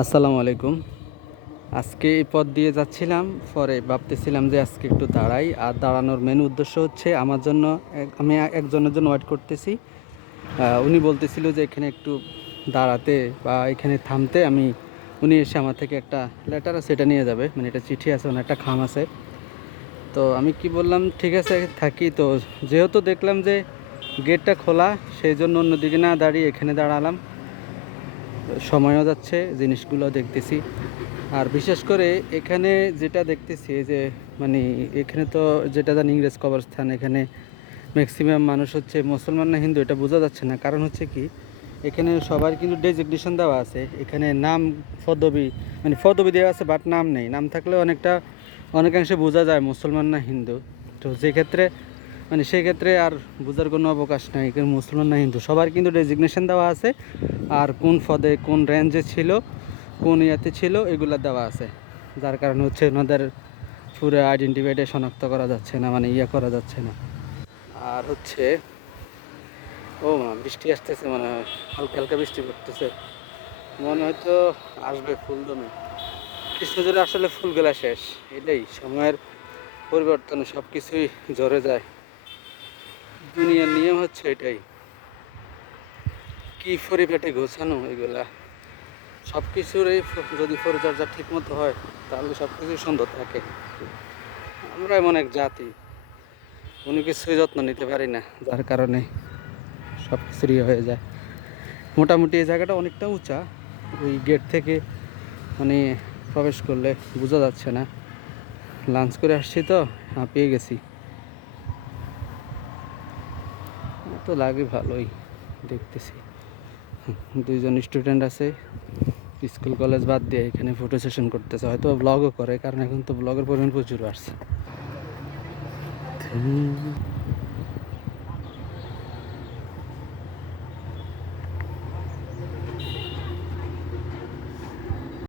আসসালামু আলাইকুম। আজকে এই পথ দিয়ে যাচ্ছিলাম, পরে ভাবতেছিলাম যে আজকে একটু দাঁড়াই। আর দাঁড়ানোর মেন উদ্দেশ্য হচ্ছে আমার জন্য আমি একজনের জন্য ওয়েট করতেছি। উনি বলতেছিল যে এখানে একটু দাঁড়াতে বা এখানে থামতে। উনি এসে আমার থেকে একটা লেটার আছে এটা নিয়ে যাবে, মানে এটা চিঠি আছে, মানে একটা খাম আছে। তো আমি কি বললাম, ঠিক আছে থাকি। তো যেহেতু দেখলাম যে গেটটা খোলা, সেই জন্য অন্যদিকে না দাঁড়িয়ে এখানে দাঁড়ালাম। সময়ও যাচ্ছে, জিনিসগুলো দেখতেছি। আর বিশেষ করে এখানে যেটা দেখতেছি যে মানে এখানে তো যেটা জানি ইংরেজ কবরস্থান, এখানে ম্যাক্সিমাম মানুষ হচ্ছে মুসলমান না হিন্দু এটা বোঝা যাচ্ছে না। কারণ হচ্ছে কি, এখানে সবার কিন্তু ডেজিগনেশন দেওয়া আছে। এখানে নাম পদবি, মানে পদবি দেওয়া আছে বাট নাম নেই। নাম থাকলেও অনেকাংশে বোঝা যায় মুসলমান না হিন্দু। তো সেক্ষেত্রে মানে সেক্ষেত্রে আর বোঝার কোনো অবকাশ নাই এখানে মুসলমান না হিন্দু, সবার কিন্তু ডেজিগনেশন দেওয়া আছে। আর কোন পদে কোন রেঞ্জে ছিল, কোন ইয়াতে ছিল, এগুলো দেওয়া আছে। যার কারণে হচ্ছে ওনাদের পুরো আইডেন্টিফাইডে শনাক্ত করা যাচ্ছে না, মানে করা যাচ্ছে না। আর হচ্ছে ও মা, বৃষ্টি আসতেছে মনে হয়, হালকা হালকা বৃষ্টি পড়তেছে। মনে হয়তো আসবে ফুল দমে। কৃষ্ণচূড়া আসলে ফুলগুলা শেষ, এটাই সময়ের পরিবর্তনে সব কিছুই ঝরে যায়। দুনিয়ার নিয়ম হচ্ছে এটাই। কি পরিপাটি গোছানো এগুলা, সব কিছুর যদি পরিচর্যা ঠিক মতো হয় তাহলে সব কিছুই সুন্দর থাকে। আমরা এমন এক জাতি, কোনো কিছুই যত্ন নিতে পারি না, যার কারণে সব কিছুরই হয়ে যায়। মোটামুটি এই জায়গাটা অনেকটা উঁচা, ওই গেট থেকে মানে প্রবেশ করলে বোঝা যাচ্ছে না। লাঞ্চ করে আসছি তো হাঁপিয়ে গেছি। তো লাগে ভালোই দেখতেছি। দুইজন স্টুডেন্ট আছে, স্কুল কলেজ বাদ দিয়ে এখানে ফটো সেশন করতেছে, হয়তো ব্লগও করে, কারণ এখন তো ব্লগের পরিমাণ প্রচুর আসছে।